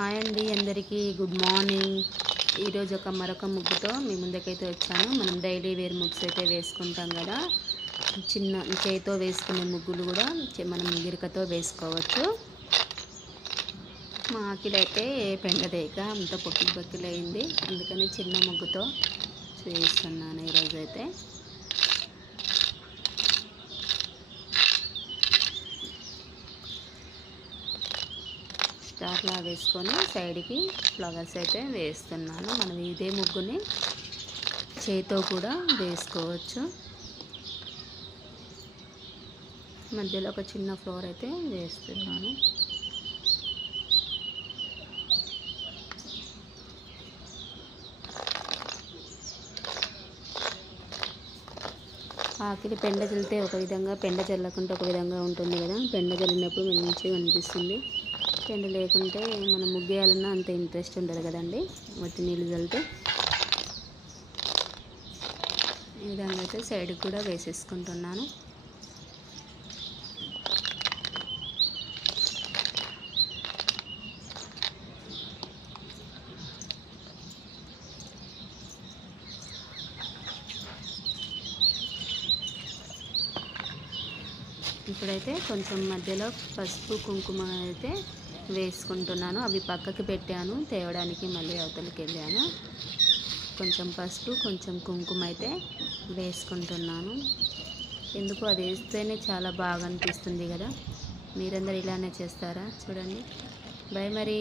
Hi అండి, అందరికీ good morning. ఈరోజు మరొక ముగ్గుతో మీ ముందుకైతే వచ్చాను. మనం డైలీ వేర్ ముగ్స్ అయితే వేసుకుంటాం కదా, చిన్న చేతితో వేసుకునే ముగ్గులు కూడా మనం గిరకతో వేసుకోవచ్చు. మా ఆకిలైతే పెండదేక అంత పొక్కిలు పొక్కిలు అయింది, అందుకని చిన్న ముగ్గుతో చేస్తున్నాను ఈరోజైతే. స్టార్లా వేసుకొని సైడ్కి ఫ్లవర్స్ అయితే వేస్తున్నాను. మనం ఇదే ముగ్గుని చేతితో కూడా వేసుకోవచ్చు. మధ్యలో ఒక చిన్న ఫ్లవర్ అయితే వేస్తున్నాను. ఆకిలి పెండ చల్లితే ఒక విధంగా, పెండ చల్లకుంటే ఒక విధంగా ఉంటుంది కదా. పెండ చల్లినప్పుడు మంచిగా అనిపిస్తుంది. పెండ లేకుంటే మనం ముగ్గేయాలన్నా అంత ఇంట్రెస్ట్ ఉండదు కదండి, మట్టి నీళ్ళు చల్లితే. ఈ విధంగా అయితే సైడ్కి కూడా వేసేసుకుంటున్నాను. ఇప్పుడైతే కొంచెం మధ్యలో పసుపు కుంకుమ అయితే వేసుకుంటున్నాను. అవి పక్కకి పెట్టాను తేవడానికి, మళ్ళీ అవతలకి వెళ్ళాను. కొంచెం పసుపు కొంచెం కుంకుమ అయితే వేసుకుంటున్నాను. ఎందుకు అది వేస్తేనే చాలా బాగా అనిపిస్తుంది కదా. మీరందరూ ఇలానే చేస్తారా? చూడండి. బాయ్ మరి.